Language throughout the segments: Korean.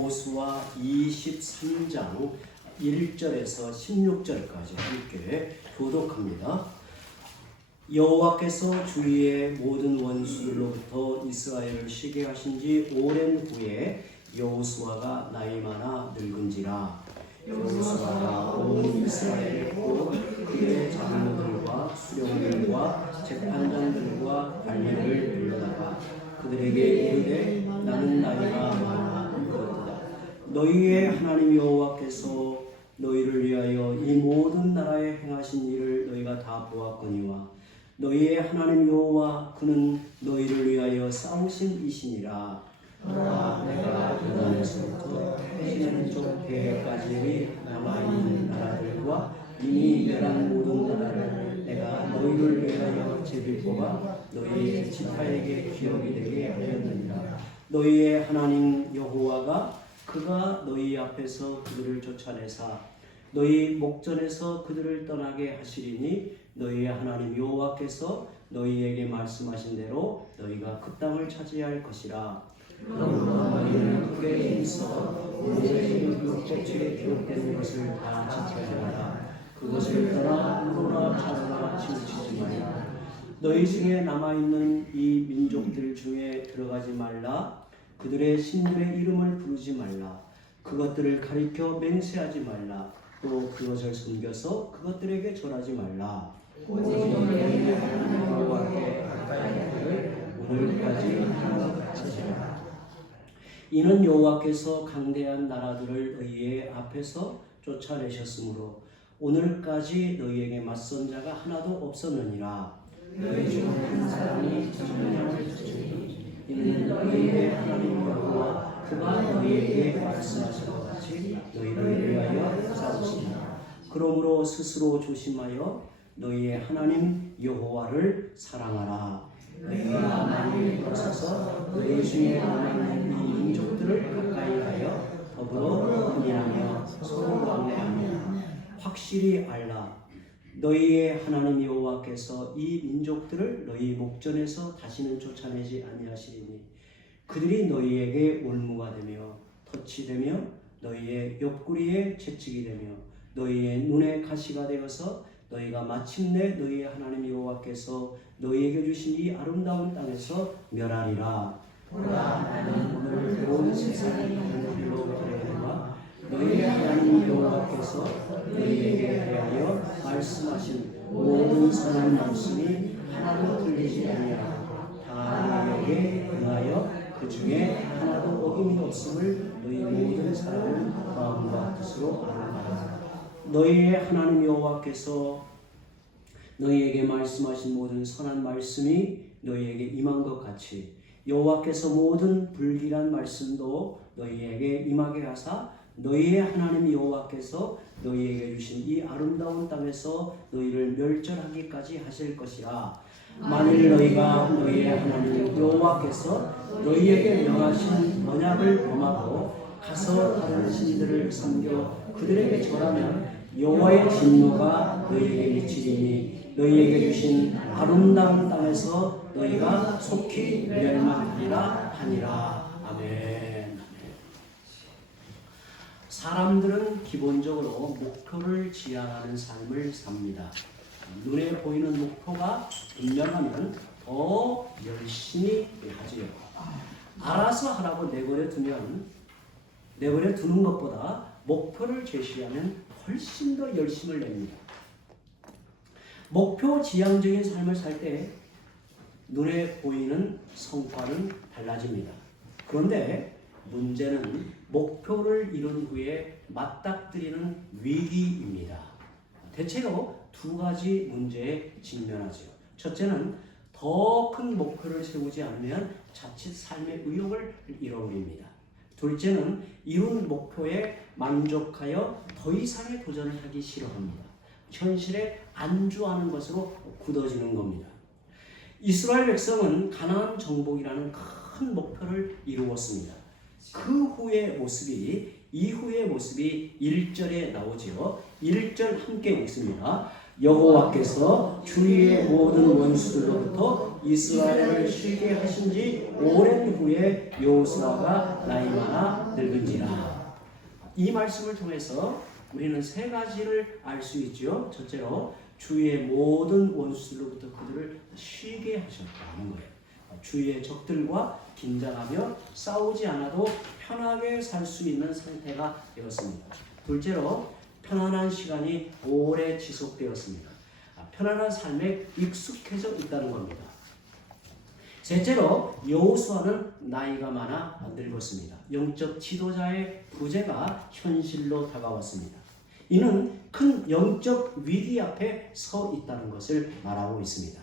여호수아 23장 1절에서 16절까지 함께 교독합니다. 여호와께서 주위의 모든 원수들로부터 이스라엘을 쉬게 하신 지 오랜 후에 여호수아가 나이 많아 늙은지라. 여호수아가 온 이스라엘의 곧 그의 장로들과 수령들과 재판장들과 관리를 불러다가 그들에게 이르되 나는 나이가 많아 늙었도다. 너희의 하나님 여호와께서 너희를 위하여 이 모든 나라에 행하신 일을 너희가 다 보았거니와 너희의 하나님 여호와 그는 너희를 위하여 싸우신 이시니라. 내가 요단에서부터 해지는 쪽 배까지 남아있는 나라들과 이미 멸한 모든 나라를 내가 너희를 위하여 제비 뽑아 너희 지파에게 기억이 되게 하였느니라. 너희의 하나님 여호와가 그가 너희 앞에서 그들을 쫓아내사 너희 목전에서 그들을 떠나게 하시리니 너희의 하나님 여호와께서 너희에게 말씀하신 대로 너희가 그 땅을 차지할 것이라. 그러므로 너희는 크게 힘써 오늘의 율법책에 기록된 것을 다 지켜야 하라. 그것을 떠나 우로나 좌로나 치우치지 말라. 너희 중에 남아있는 이 민족들 중에 들어가지 말라. 그들의 신들의 이름을 부르지 말라. 그것들을 가리켜 맹세하지 말라. 또 그것을 숨겨서 그것들에게 절하지 말라. 오직 너희의 하나님 여호와께 가까이 하기를 오늘까지 하는 것 같으시라. 이는 여호와께서 강대한 나라들을 너희의 앞에서 쫓아내셨으므로 오늘까지 너희에게 맞선 자가 하나도 없었느니라. 너희 중 한 사람이 천명을 지키니 이는 너희의 하나님 여호와 그가 너희에게 말씀하신 것 같이 너희를 위하여 싸우시니라. 그러므로 스스로 조심하여 너희의 하나님 여호와를 사랑하라. 너희가 만일 벗어서 너희 중에 남아있는 이 민족들을 가까이 하여 더불어 혼인하며 서로 왕래하며 확실히 알라. 너희의 하나님 여호와께서 이 민족들을 너희 목전에서 다시는 쫓아내지 아니하시리니 그들이 너희에게 올무가 되며 덫이 되며 너희의 옆구리에 채찍이 되며 너희의 눈에 가시가 되어서 너희가 마침내 너희의 하나님 여호와께서 너희에게 주신 이 아름다운 땅에서 멸하리라. 보라, 나는 오늘 온 세상이 있는 길로 들어오리라. 너희의 하나님 여호와께서 너희에게 대하여 말씀하신 모든 선한 말씀이 하나도 틀리지 아니하고 다 너희에게 응하여 그 중에 하나도 어김이 없음을 너희 모든 사람은 마음과 뜻으로 알아라. 너희의 하나님 여호와께서 너희에게 말씀하신 모든 선한 말씀이 너희에게 임한 것 같이 여호와께서 모든 불길한 말씀도 너희에게 임하게 하사 너희의 하나님 여호와께서 너희에게 주신 이 아름다운 땅에서 너희를 멸절하기까지 하실 것이라. 만일 너희가 너희의 하나님 여호와께서 너희에게 명하신 언약을 범하고 가서 다른 신들을 섬겨 그들에게 절하면 여호와의 진노가 너희에게 미치리니 너희에게 주신 아름다운 땅에서 너희가 속히 멸망하리라 하니라. 아멘. 사람들은 기본적으로 목표를 지향하는 삶을 삽니다. 눈에 보이는 목표가 분명하면 더 열심히 하지요. 알아서 하라고 내버려 두는 것보다 목표를 제시하면 훨씬 더 열심을 냅니다. 목표 지향적인 삶을 살 때 눈에 보이는 성과는 달라집니다. 그런데 문제는 목표를 이룬 후에 맞닥뜨리는 위기입니다. 대체로 두 가지 문제에 직면하죠. 첫째는 더 큰 목표를 세우지 않으면 자칫 삶의 의욕을 잃어버립니다. 둘째는 이룬 목표에 만족하여 더 이상의 도전을 하기 싫어합니다. 현실에 안주하는 것으로 굳어지는 겁니다. 이스라엘 백성은 가나안 정복이라는 큰 목표를 이루었습니다. 그 후의 모습이 이후의 모습이 1절에 나오지요. 1절 함께 읽습니다. 여호와께서 주위의 모든 원수들로부터 이스라엘을 쉬게 하신 지 오랜 후에 여호수아가 나이 많아 늙은지라. 이 말씀을 통해서 우리는 세 가지를 알 수 있죠. 첫째로 주의 모든 원수들로부터 그들을 쉬게 하셨다는 거예요. 주의 적들과 긴장하며 싸우지 않아도 편하게 살 수 있는 상태가 되었습니다. 둘째로 편안한 시간이 오래 지속되었습니다. 편안한 삶에 익숙해져 있다는 겁니다. 셋째로 여호수아는 나이가 많아 늙었습니다. 영적 지도자의 부재가 현실로 다가왔습니다. 이는 큰 영적 위기 앞에 서 있다는 것을 말하고 있습니다.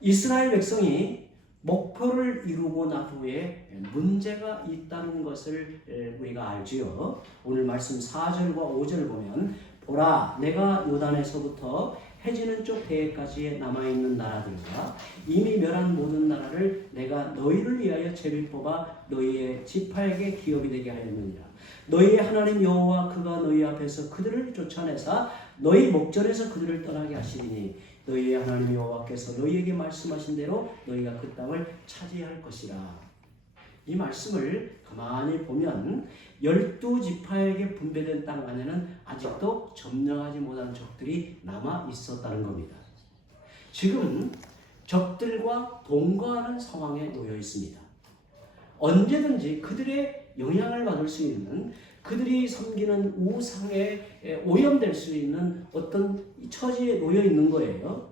이스라엘 백성이 목표를 이루고 난 후에 문제가 있다는 것을 우리가 알지요. 오늘 말씀 4절과 5절 보면 보라 내가 요단에서부터 해지는 쪽 대해까지 남아있는 나라들과 이미 멸한 모든 나라를 내가 너희를 위하여 제비 뽑아 너희의 지파에게 기업이 되게 하였느니라. 너희의 하나님 여호와 그가 너희 앞에서 그들을 쫓아내사 너희 목전에서 그들을 떠나게 하시리니 너희의 하나님 여호와께서 너희에게 말씀하신 대로 너희가 그 땅을 차지할 것이라. 이 말씀을 가만히 보면 12지파에게 분배된 땅 안에는 아직도 점령하지 못한 적들이 남아 있었다는 겁니다. 지금 적들과 동거하는 상황에 놓여 있습니다. 언제든지 그들의 영향을 받을 수 있는, 그들이 섬기는 우상에 오염될 수 있는 어떤 처지에 놓여 있는 거예요.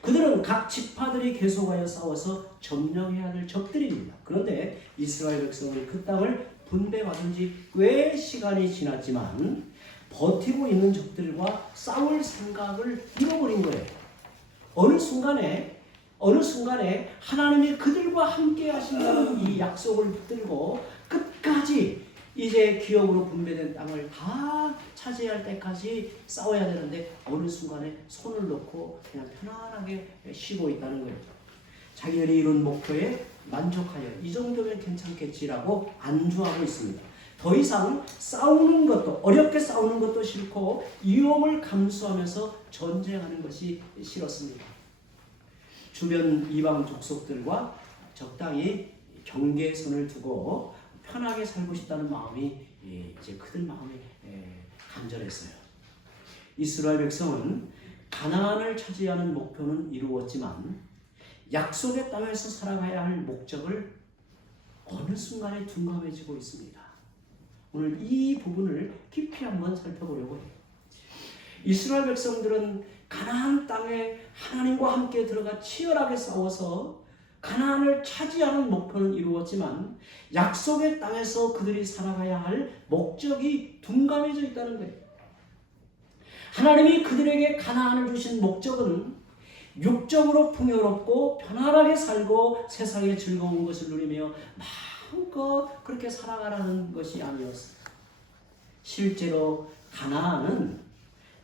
그들은 각 지파들이 계속하여 싸워서 점령해야 할 적들입니다. 그런데 이스라엘 백성은 그 땅을 분배받은 지 꽤 시간이 지났지만 버티고 있는 적들과 싸울 생각을 잃어버린 거예요. 어느 순간에 하나님이 그들과 함께 하신다는 이 약속을 붙들고 끝까지 이제 기업으로 분배된 땅을 다 차지할 때까지 싸워야 되는데 어느 순간에 손을 놓고 그냥 편안하게 쉬고 있다는 거예요. 자기들이 이룬 목표에 만족하여 이 정도면 괜찮겠지라고 안주하고 있습니다. 더 이상 싸우는 것도, 어렵게 싸우는 것도 싫고 위험을 감수하면서 전쟁하는 것이 싫었습니다. 주변 이방 족속들과 적당히 경계선을 두고 편하게 살고 싶다는 마음이 이제 그들 마음에 간절했어요. 이스라엘 백성은 가나안을 차지하는 목표는 이루었지만 약속의 땅에서 살아가야 할 목적을 어느 순간에 둔감해지고 있습니다. 오늘 이 부분을 깊이 한번 살펴보려고 해요. 이스라엘 백성들은 가나안 땅에 하나님과 함께 들어가 치열하게 싸워서 가나안을 차지하는 목표는 이루었지만 약속의 땅에서 그들이 살아가야 할 목적이 둔감해져 있다는 거예요. 하나님이 그들에게 가나안을 주신 목적은 육적으로 풍요롭고 편안하게 살고 세상의 즐거운 것을 누리며 마음껏 그렇게 살아가라는 것이 아니었어요. 실제로 가나안은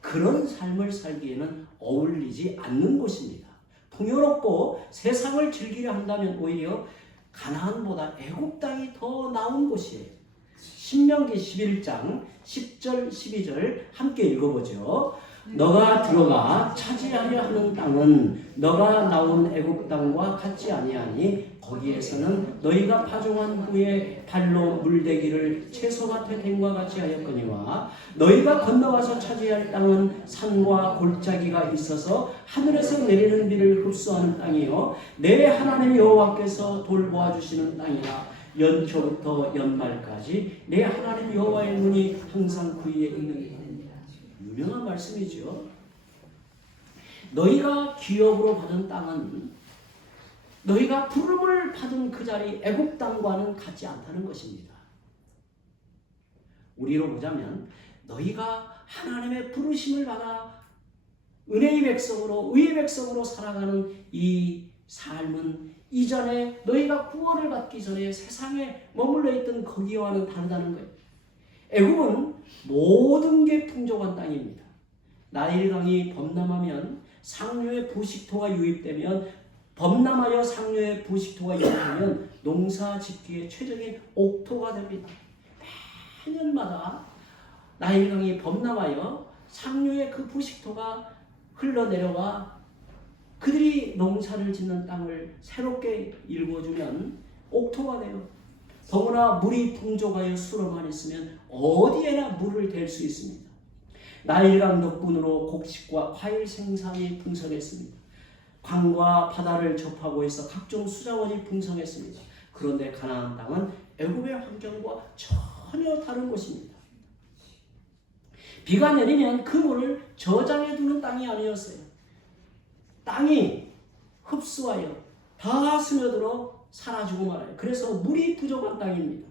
그런 삶을 살기에는 어울리지 않는 곳입니다. 풍요롭고 세상을 즐기려 한다면 오히려 가나안보다 애굽 땅이 더 나은 곳이에요. 신명기 11장 10절 12절 함께 읽어보죠. 너가 들어가 차지하려 하는 땅은 너가 나온 애굽 땅과 같지 아니하니 거기에서는 너희가 파종한 후에 발로 물대기를 채소밭에 댐과 같이 하였거니와 너희가 건너와서 차지할 땅은 산과 골짜기가 있어서 하늘에서 내리는 비를 흡수하는 땅이요 내 하나님 여호와께서 돌보아 주시는 땅이라. 연초부터 연말까지 내 하나님 여호와의 눈이 항상 그 위에 있는 유명한 말씀이죠. 너희가 기업으로 받은 땅은 너희가 부름을 받은 그 자리 애굽 땅과는 같지 않다는 것입니다. 우리로 보자면 너희가 하나님의 부르심을 받아 은혜의 백성으로 의의 백성으로 살아가는 이 삶은 이전에 너희가 구원을 받기 전에 세상에 머물러 있던 거기와는 다르다는 거예요. 애굽은 모든 게 풍족한 땅입니다. 나일강이 범람하면 상류의 부식토가 유입되면 범람하여 상류의 부식토가 유입되면 농사 짓기에 최적인 옥토가 됩니다. 매년마다 나일강이 범람하여 상류의 그 부식토가 흘러내려와 그들이 농사를 짓는 땅을 새롭게 일궈주면 옥토가 돼요. 더구나 물이 풍족하여 수로만 있으면 어디에나 물을 댈 수 있습니다. 나일강 덕분으로 곡식과 과일 생산이 풍성했습니다. 강과 바다를 접하고 있어 각종 수자원이 풍성했습니다. 그런데 가나안 땅은 애굽의 환경과 전혀 다른 곳입니다. 비가 내리면 그 물을 저장해 두는 땅이 아니었어요. 땅이 흡수하여 다 스며들어 사라지고 말아요. 그래서 물이 부족한 땅입니다.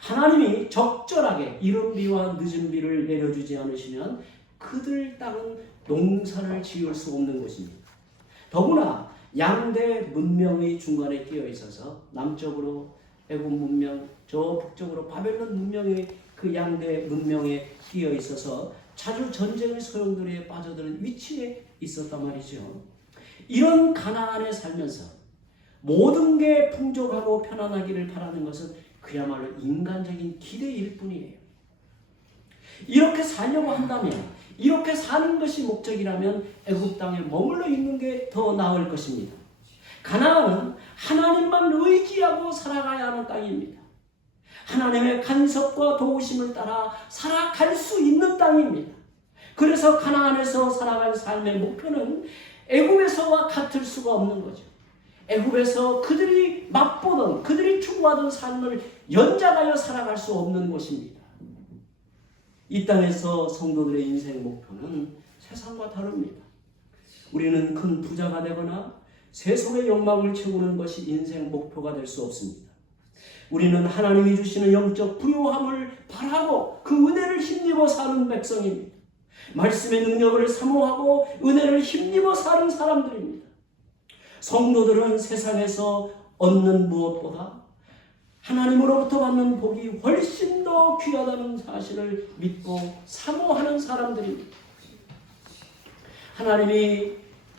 하나님이 적절하게 이른 비와 늦은 비를 내려주지 않으시면 그들 땅은 농사를 지을 수 없는 곳입니다. 더구나 양대 문명의 중간에 끼어 있어서 남쪽으로 애굽 문명, 저 북쪽으로 바벨론 문명의 그 양대 문명에 끼어 있어서 자주 전쟁의 소용돌이에 빠져드는 위치에 있었단 말이죠. 이런 가나안에 살면서 모든 게 풍족하고 편안하기를 바라는 것은 그야말로 인간적인 기대일 뿐이에요. 이렇게 살려고 한다면, 이렇게 사는 것이 목적이라면 애굽 땅에 머물러 있는 게 더 나을 것입니다. 가나안은 하나님만 의지하고 살아가야 하는 땅입니다. 하나님의 간섭과 도우심을 따라 살아갈 수 있는 땅입니다. 그래서 가나안에서 살아갈 삶의 목표는 애굽에서와 같을 수가 없는 거죠. 애굽에서 그들이 맛보던, 그들이 추구하던 삶을 연장하여 살아갈 수 없는 곳입니다. 이 땅에서 성도들의 인생 목표는 세상과 다릅니다. 우리는 큰 부자가 되거나 세속의 욕망을 채우는 것이 인생 목표가 될 수 없습니다. 우리는 하나님이 주시는 영적 부요함을 바라고 그 은혜를 힘입어 사는 백성입니다. 말씀의 능력을 사모하고 은혜를 힘입어 사는 사람들입니다. 성도들은 세상에서 얻는 무엇보다 하나님으로부터 받는 복이 훨씬 더 귀하다는 사실을 믿고 사모하는 사람들입니다. 하나님이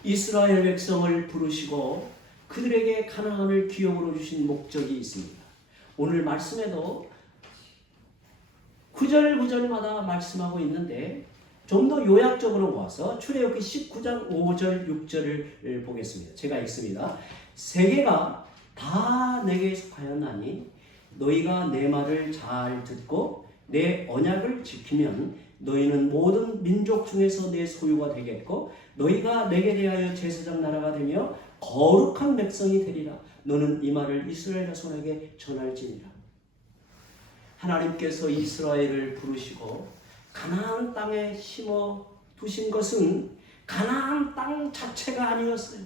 이스라엘 백성을 부르시고 그들에게 가나안을 기업으로 주신 목적이 있습니다. 오늘 말씀에도 구절마다 말씀하고 있는데 좀 더 요약적으로 보아서 출애굽기 19장 5절 6절을 보겠습니다. 제가 읽습니다. 세계가 다 내게 속하였나니 너희가 내 말을 잘 듣고 내 언약을 지키면 너희는 모든 민족 중에서 내 소유가 되겠고 너희가 내게 대하여 제사장 나라가 되며 거룩한 백성이 되리라. 너는 이 말을 이스라엘 자손에게 전할지니라. 하나님께서 이스라엘을 부르시고 가나안 땅에 심어 두신 것은 가나안 땅 자체가 아니었어요.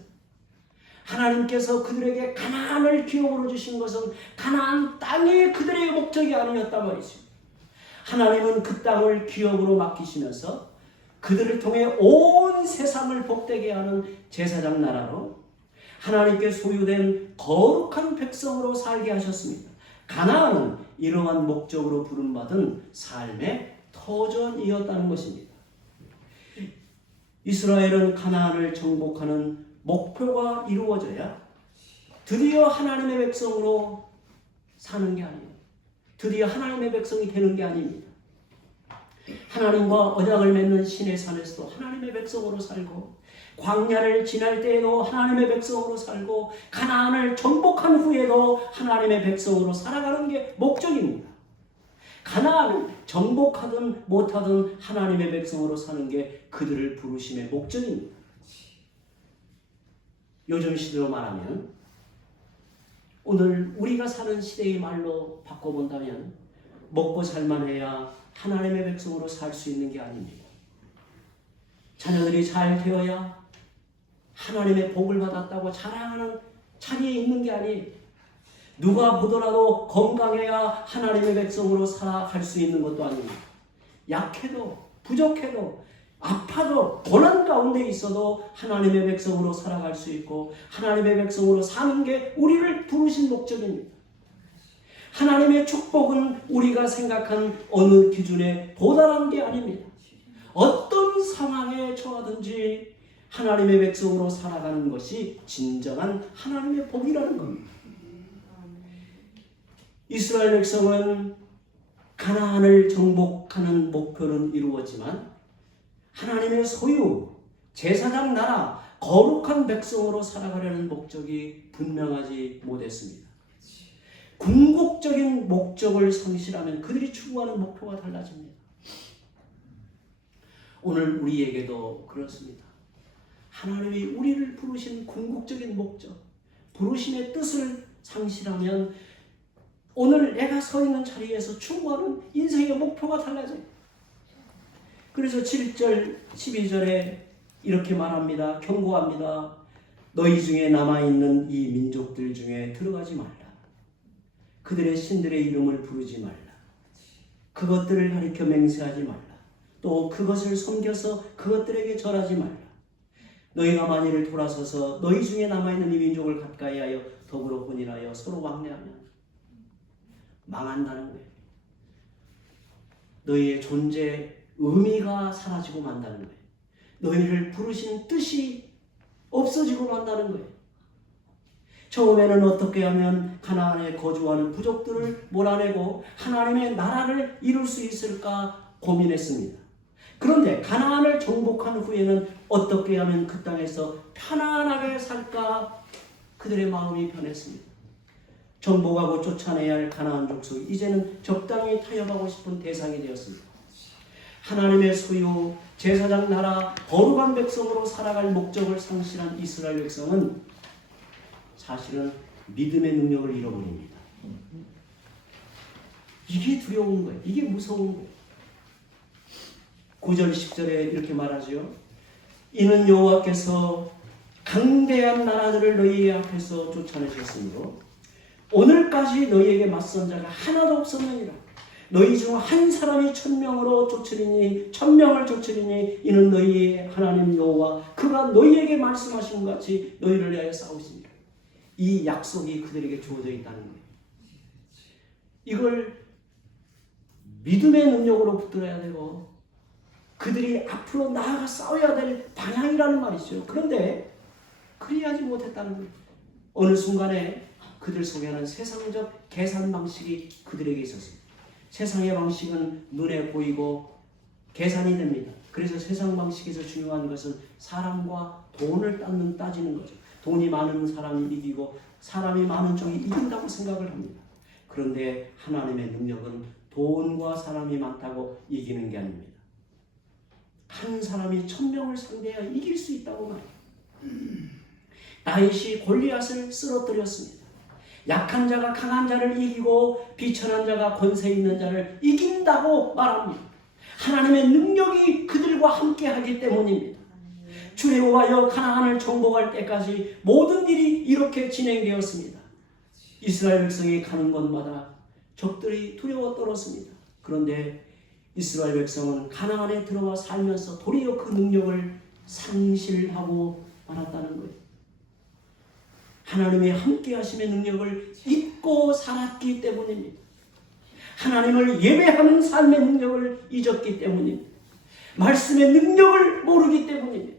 하나님께서 그들에게 가나안을 기업으로 주신 것은 가나안 땅이 그들의 목적이 아니었단 말이죠. 하나님은 그 땅을 기업으로 맡기시면서 그들을 통해 온 세상을 복되게 하는 제사장 나라로 하나님께 소유된 거룩한 백성으로 살게 하셨습니다. 가나안은 이러한 목적으로 부름받은 삶의 터전이었다는 것입니다. 이스라엘은 가나안을 정복하는 목표가 이루어져야 드디어 하나님의 백성으로 사는 게 아니에요. 드디어 하나님의 백성이 되는 게 아닙니다. 하나님과 언약을 맺는 신의 산에서도 하나님의 백성으로 살고 광야를 지날 때에도 하나님의 백성으로 살고 가나안을 정복한 후에도 하나님의 백성으로 살아가는 게 목적입니다. 가나안을 정복하든 못하든 하나님의 백성으로 사는 게 그들을 부르심의 목적입니다. 요즘 시대로 말하면 오늘 우리가 사는 시대의 말로 바꿔본다면 먹고 살만해야 하나님의 백성으로 살 수 있는 게 아닙니다. 자녀들이 잘 되어야 하나님의 복을 받았다고 자랑하는 자리에 있는 게 아니에요. 누가 보더라도 건강해야 하나님의 백성으로 살아갈 수 있는 것도 아닙니다. 약해도 부족해도 아파도 고난 가운데 있어도 하나님의 백성으로 살아갈 수 있고 하나님의 백성으로 사는 게 우리를 부르신 목적입니다. 하나님의 축복은 우리가 생각한 어느 기준에 도달한 게 아닙니다. 어떤 상황에 처하든지 하나님의 백성으로 살아가는 것이 진정한 하나님의 복이라는 겁니다. 이스라엘 백성은 가나안을 정복하는 목표는 이루었지만 하나님의 소유, 제사장 나라, 거룩한 백성으로 살아가려는 목적이 분명하지 못했습니다. 궁극적인 목적을 상실하면 그들이 추구하는 목표가 달라집니다. 오늘 우리에게도 그렇습니다. 하나님이 우리를 부르신 궁극적인 목적, 부르심의 뜻을 상실하면 오늘 내가 서 있는 자리에서 추구하는 인생의 목표가 달라져요. 그래서 7절, 12절에 이렇게 말합니다. 경고합니다. 너희 중에 남아있는 이 민족들 중에 들어가지 말라. 그들의 신들의 이름을 부르지 말라. 그것들을 가리켜 맹세하지 말라. 또 그것을 섬겨서 그것들에게 절하지 말라. 너희가 만일 돌아서서 너희 중에 남아있는 이 민족을 가까이 하여 더불어 혼인하여 서로 왕래하면 망한다는 거예요. 너희의 존재 의미가 사라지고 만다는 거예요. 너희를 부르신 뜻이 없어지고 만다는 거예요. 처음에는 어떻게 하면 가나안에 거주하는 부족들을 몰아내고 하나님의 나라를 이룰 수 있을까 고민했습니다. 그런데 가나안을 정복한 후에는 어떻게 하면 그 땅에서 편안하게 살까 그들의 마음이 변했습니다. 정복하고 쫓아내야 할 가나안 족속이 이제는 적당히 타협하고 싶은 대상이 되었습니다. 하나님의 소유, 제사장 나라, 거룩한 백성으로 살아갈 목적을 상실한 이스라엘 백성은 사실은 믿음의 능력을 잃어버립니다. 이게 두려운 거예요. 이게 무서운 거예요. 9절 10절에 이렇게 말하죠. 이는 여호와께서 강대한 나라들을 너희 앞에서 쫓아내셨으므로 오늘까지 너희에게 맞선 자가 하나도 없었느니라. 너희 중 한 사람이 1000명으로 쫓으리니 1000명을 쫓으리니 이는 너희의 하나님 여호와 그가 너희에게 말씀하신 것 같이 너희를 위하여 싸우시니라. 이 약속이 그들에게 주어져 있다는 거예요. 이걸 믿음의 능력으로 붙들어야 되고 그들이 앞으로 나아가 싸워야 될 방향이라는 말이죠. 그런데 그리하지 못했다는 거예요. 어느 순간에 그들 속에는 세상적 계산 방식이 그들에게 있었습니다. 세상의 방식은 눈에 보이고 계산이 됩니다. 그래서 세상 방식에서 중요한 것은 사람과 돈을 따지는 거죠. 돈이 많은 사람이 이기고 사람이 많은 쪽이 이긴다고 생각을 합니다. 그런데 하나님의 능력은 돈과 사람이 많다고 이기는 게 아닙니다. 한 사람이 1000명을 상대해야 이길 수 있다고 말해요. 다윗이 골리앗을 쓰러뜨렸습니다. 약한 자가 강한 자를 이기고 비천한 자가 권세 있는 자를 이긴다고 말합니다. 하나님의 능력이 그들과 함께하기 때문입니다. 출애굽하여 가나안을 정복할 때까지 모든 일이 이렇게 진행되었습니다. 이스라엘 백성이 가는 곳마다 적들이 두려워 떨었습니다. 그런데 이스라엘 백성은 가나안에 들어와 살면서 도리어 그 능력을 상실하고 말았다는 거예요. 하나님의 함께하심의 능력을 잊고 살았기 때문입니다. 하나님을 예배하는 삶의 능력을 잊었기 때문입니다. 말씀의 능력을 모르기 때문입니다.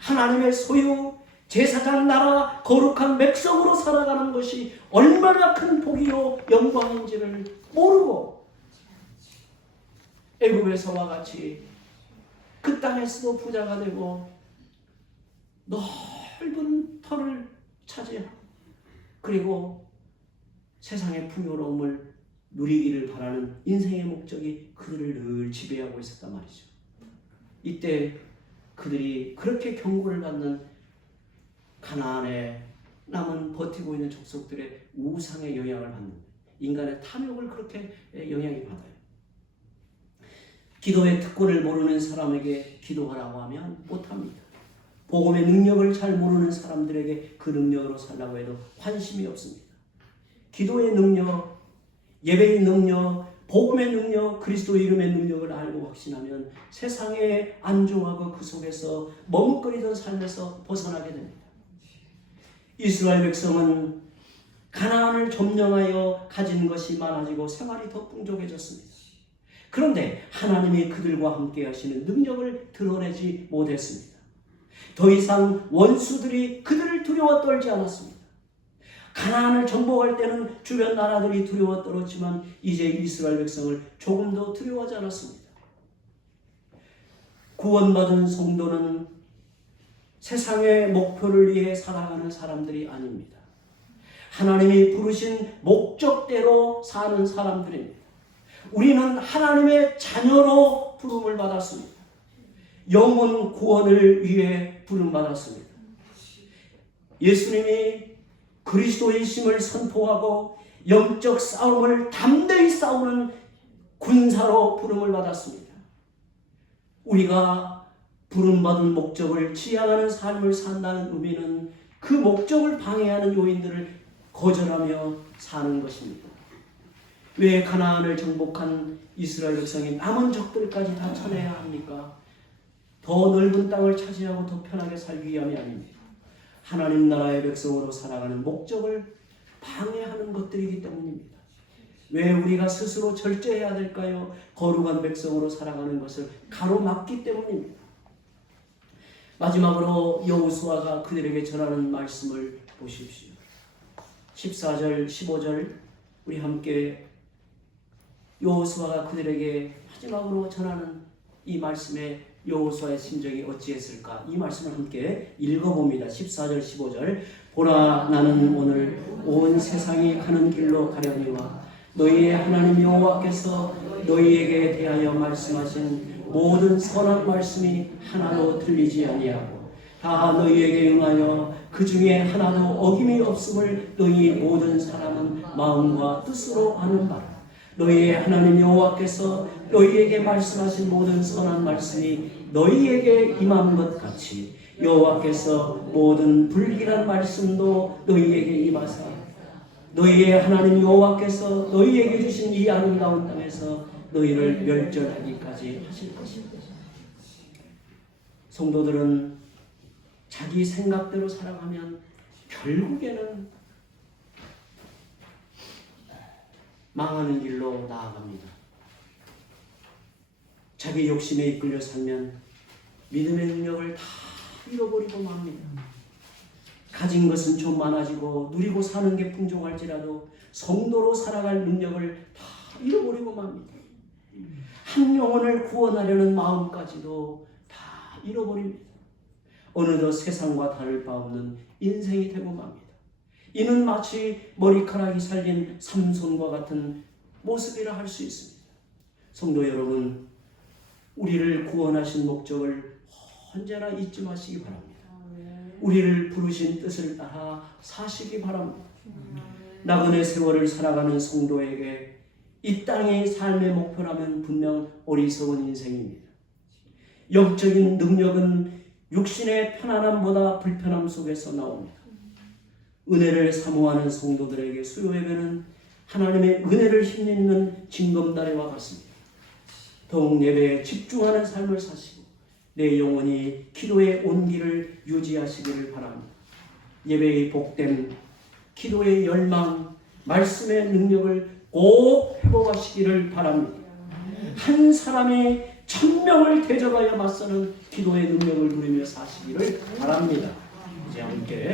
하나님의 소유, 제사장 나라, 거룩한 백성으로 살아가는 것이 얼마나 큰 복이요 영광인지를 모르고 애굽에서와 같이 그 땅에서도 부자가 되고 넓은 터를 차지하고 그리고 세상의 풍요로움을 누리기를 바라는 인생의 목적이 그들을 늘 지배하고 있었단 말이죠. 이때 그들이 그렇게 경고를 받는 가나안에 남은 버티고 있는 족속들의 우상의 영향을 받는 거예요. 인간의 탐욕을 그렇게 영향이 받아요. 기도의 특권을 모르는 사람에게 기도하라고 하면 못합니다. 복음의 능력을 잘 모르는 사람들에게 그 능력으로 살라고 해도 관심이 없습니다. 기도의 능력, 예배의 능력, 복음의 능력, 그리스도 이름의 능력을 알고 확신하면 세상에 안주하고 그 속에서 머뭇거리던 삶에서 벗어나게 됩니다. 이스라엘 백성은 가나안을 점령하여 가진 것이 많아지고 생활이 더 풍족해졌습니다. 그런데 하나님이 그들과 함께 하시는 능력을 드러내지 못했습니다. 더 이상 원수들이 그들을 두려워 떨지 않았습니다. 가나안을 정복할 때는 주변 나라들이 두려워 떨었지만 이제 이스라엘 백성을 조금도 두려워하지 않았습니다. 구원받은 성도는 세상의 목표를 위해 살아가는 사람들이 아닙니다. 하나님이 부르신 목적대로 사는 사람들입니다. 우리는 하나님의 자녀로 부름을 받았습니다. 영혼 구원을 위해 부름받았습니다. 예수님이 그리스도의 심을 선포하고 영적 싸움을 담대히 싸우는 군사로 부름을 받았습니다. 우리가 부름받은 목적을 지향하는 삶을 산다는 의미는 그 목적을 방해하는 요인들을 거절하며 사는 것입니다. 왜 가나안을 정복한 이스라엘 백성이 남은 적들까지 다 쳐내야 합니까? 더 넓은 땅을 차지하고 더 편하게 살기 위함이 아닙니다. 하나님 나라의 백성으로 살아가는 목적을 방해하는 것들이기 때문입니다. 왜 우리가 스스로 절제해야 될까요? 거룩한 백성으로 살아가는 것을 가로막기 때문입니다. 마지막으로 여호수아가 그들에게 전하는 말씀을 보십시오. 14절, 15절 우리 함께 여호수아가 그들에게 마지막으로 전하는 이 말씀에 여호수아의 심정이 어찌했을까? 이 말씀을 함께 읽어봅니다. 14절, 15절 보라 나는 오늘 온 세상이 가는 길로 가려니와 너희의 하나님 여호와께서 너희에게 대하여 말씀하신 모든 선한 말씀이 하나도 틀리지 아니하고 다 너희에게 응하여 그 중에 하나도 어김이 없음을 너희 모든 사람은 마음과 뜻으로 아는 바라. 너희의 하나님 여호와께서 너희에게 말씀하신 모든 선한 말씀이 너희에게 임한 것 같이 여호와께서 모든 불길한 말씀도 너희에게 임하사 너희의 하나님 여호와께서 너희에게 주신 이 아름다운 땅에서 너희를 멸절하기까지 하실 것입니다. 성도들은 자기 생각대로 살아가면 결국에는 망하는 길로 나아갑니다. 자기 욕심에 이끌려 살면 믿음의 능력을 다 잃어버리고 맙니다. 가진 것은 좀 많아지고 누리고 사는 게 풍족할지라도 성도로 살아갈 능력을 다 잃어버리고 맙니다. 한 영혼을 구원하려는 마음까지도 다 잃어버립니다. 어느덧 세상과 다를 바 없는 인생이 되고 맙니다. 이는 마치 머리카락이 살린 삼손과 같은 모습이라 할 수 있습니다. 성도 여러분, 우리를 구원하신 목적을 언제나 잊지 마시기 바랍니다. 우리를 부르신 뜻을 따라 사시기 바랍니다. 나그네 세월을 살아가는 성도에게 이 땅의 삶의 목표라면 분명 어리석은 인생입니다. 영적인 능력은 육신의 편안함보다 불편함 속에서 나옵니다. 은혜를 사모하는 성도들에게 수요예배는 하나님의 은혜를 힘입는 징검다리와 같습니다. 더욱 예배에 집중하는 삶을 사시고 내 영혼이 기도의 온기를 유지하시기를 바랍니다. 예배의 복됨, 기도의 열망, 말씀의 능력을 꼭 회복하시기를 바랍니다. 한 사람이 1000명을 대적하여 맞서는 기도의 능력을 누리며 사시기를 바랍니다. 이제 함께